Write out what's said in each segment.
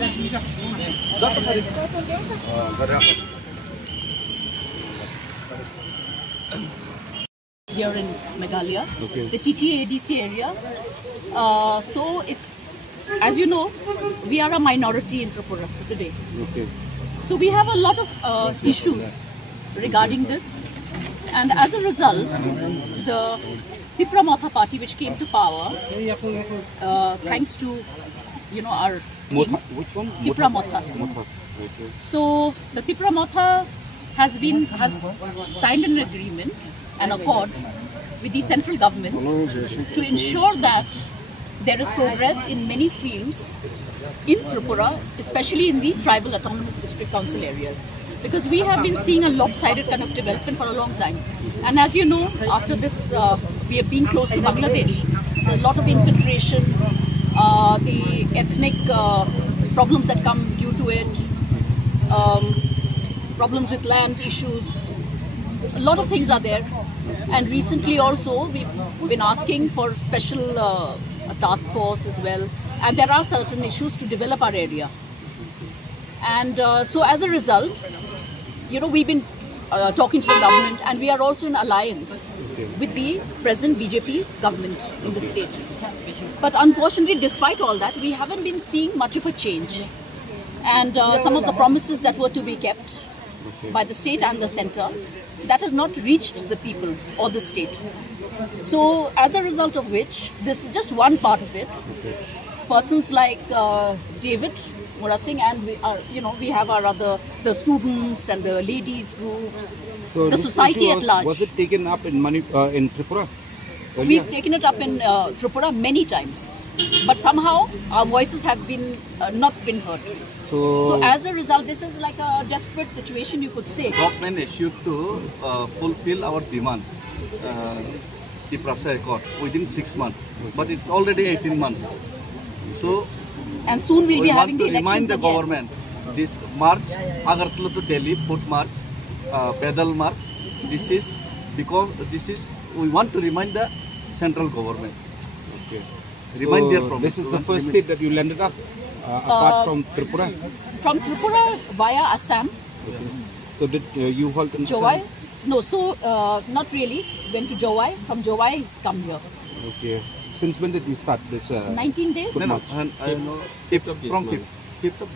Here in Meghalaya, the TTA-ADC area. So it's, as you know, we are a minority in Tripura today. So we have a lot of issues regarding this, and as a result, the Tipra Motha party, which came to power, thanks to our king, Tipra Motha. So the Tipra Motha has signed an agreement, an accord with the central government to ensure that there is progress in many fields in Tripura, especially in the tribal autonomous district council areas. Because we have been seeing a lopsided kind of development for a long time. And as you know, after this, we are being close to Bangladesh. A lot of infiltration, the ethnic problems that come due to it, problems with land issues, a lot of things are there. And recently also, we've been asking for special task force as well. And there are certain issues to develop our area. And so as a result, we've been talking to the government, and we are also in alliance with the present BJP government in the state. But unfortunately, despite all that, we haven't been seeing much of a change. And some of the promises that were to be kept by the state and the center, that has not reached the people or the state. So as a result of which, this is just one part of it. Persons like David Murasing, and we have our the students and the ladies groups, so the society at large. Was it taken up in Tripura? We've taken it up in Tripura many times, but somehow our voices have been not been heard. So as a result, this is like a desperate situation, you could say. Government issued to fulfill our demand, the Prasa Accord, within 6 months, but it's already 18 months. So, and soon we'll be having the elections remind the again. government, this March, Agartala to Delhi, 4th March, Pedal March, this is because we want to remind the central government. Remind their promise. This is the first state that you landed up, apart from Tripura? From Tripura via Assam. So did you halt in Jowai? Assam? No, so not really. Went to Jowai. From Jowai, he's come here. Okay. Since when did you start this? 19 days? No, from 5th of this month. 5th of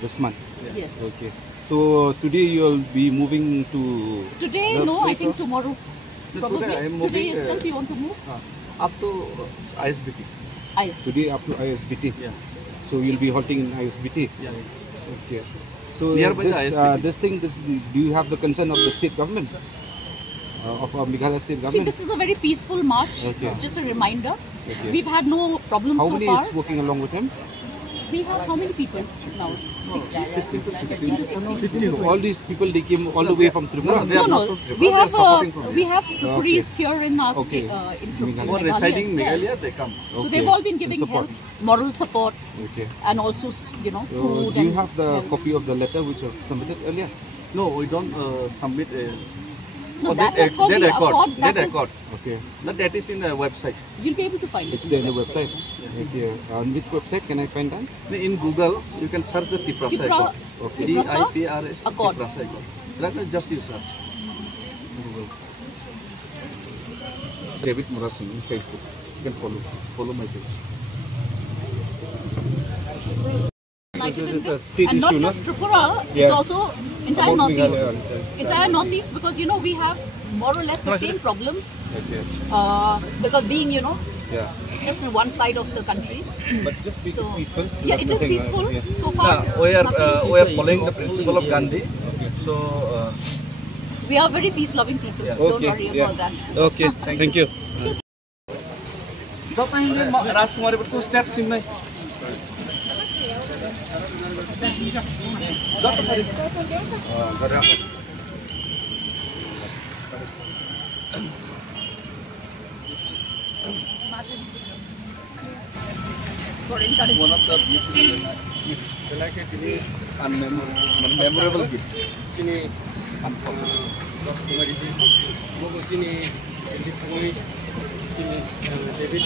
this month? Yes. Okay. So today you'll be moving to... Today, no, I think tomorrow. Probably. Today I am moving. Today itself you want to move? Up to ISBT. Today up to ISBT? Yeah. So you'll be halting in ISBT? Yeah. Okay. So nearby the ISBT. Do you have the consent of the state government? Of Meghalaya state government? See, this is a very peaceful march. It's just a reminder. We've had no problems so far. How many is working along with him? We have how many people now? 15 to 16. All these people, they came all the way from Tripura? No. We have Tripuris here in our state, in Tripura. Who are residing in Meghalaya, they come. So they've all been giving help, moral support, and also, food. Do you have the copy of the letter which you submitted earlier? No, we don't submit. No, that accord. Okay. That is in the website. You'll be able to find it. It's there in the website. Okay. On which website can I find that? In Google, you can search the Tiprasa Accord. TIPRS Accord. Tiprasa Accord. That just you search. Google. David Murasing on Facebook. You can follow my page. And not just Tripura, it's also entire Northeast. Entire Northeast, because we have more or less the same problems. Because being, just in one side of the country. But just peaceful. Yeah, it is peaceful. So far, we are following the principle of Gandhi. So we are very peace-loving people. Don't worry about that. Okay, thank you. Rajkumari, but 2 steps in my. One of the beautiful, memorable gift. David